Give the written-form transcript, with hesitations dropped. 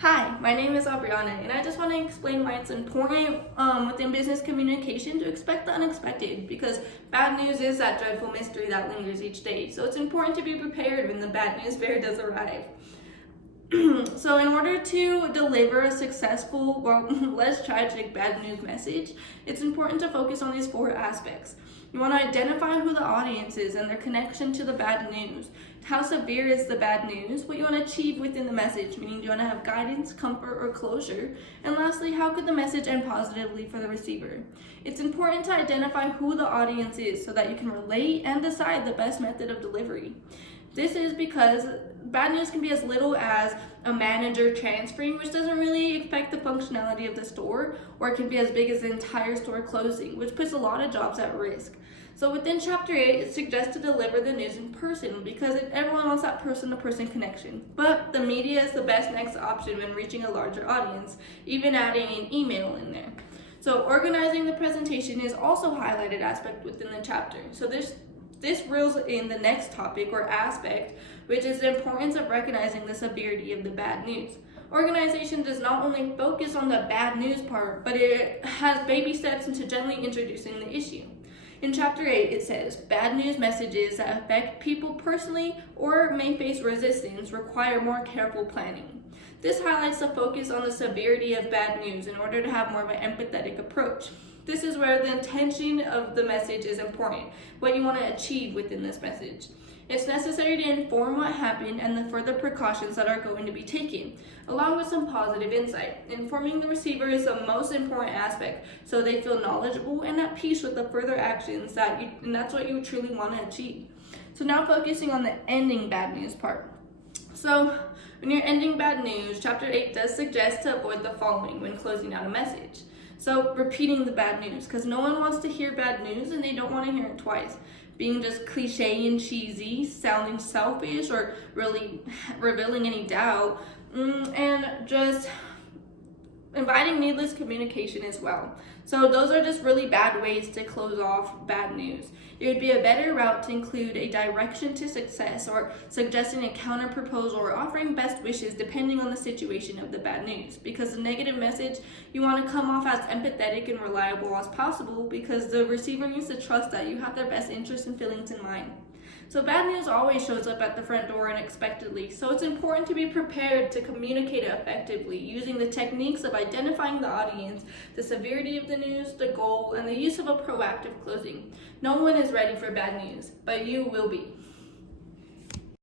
Hi, my name is Aubriana, and I just want to explain why it's important within business communication to expect the unexpected, because bad news is that dreadful mystery that lingers each day. So it's important to be prepared when the bad news bearer does arrive. So in order to deliver a successful, less tragic bad news message, it's important to focus on these four aspects. You want to identify who the audience is and their connection to the bad news. How severe is the bad news? What you want to achieve within the message, meaning do you want to have guidance, comfort, or closure? And lastly, how could the message end positively for the receiver? It's important to identify who the audience is so that you can relate and decide the best method of delivery. This is because bad news can be as little as a manager transferring, which doesn't really affect the functionality of the store, or it can be as big as the entire store closing, which puts a lot of jobs at risk. So within Chapter 8, it suggests to deliver the news in person because everyone wants that person-to-person connection. But the media is the best next option when reaching a larger audience, even adding an email in there. So organizing the presentation is also a highlighted aspect within the chapter. So this reels in the next topic or aspect, which is the importance of recognizing the severity of the bad news. Organization does not only focus on the bad news part, but it has baby steps into gently introducing the issue. In Chapter 8, it says, bad news messages that affect people personally or may face resistance require more careful planning. This highlights the focus on the severity of bad news in order to have more of an empathetic approach. This is where the intention of the message is important, what you want to achieve within this message. It's necessary to inform what happened and the further precautions that are going to be taken, along with some positive insight. Informing the receiver is the most important aspect, so they feel knowledgeable and at peace with the further actions and that's what you truly want to achieve. So now focusing on the ending bad news part. So when you're ending bad news, Chapter 8 does suggest to avoid the following when closing out a message. So repeating the bad news, because no one wants to hear bad news and they don't want to hear it twice. Being just cliche and cheesy, sounding selfish, or really revealing any doubt, and just inviting needless communication as well. So those are just really bad ways to close off bad news. It would be a better route to include a direction to success, or suggesting a counter proposal, or offering best wishes depending on the situation of the bad news. Because the negative message, you want to come off as empathetic and reliable as possible, because the receiver needs to trust that you have their best interests and feelings in mind. So bad news always shows up at the front door unexpectedly, so it's important to be prepared to communicate it effectively using the techniques of identifying the audience, the severity of the news, the goal, and the use of a proactive closing. No one is ready for bad news, but you will be.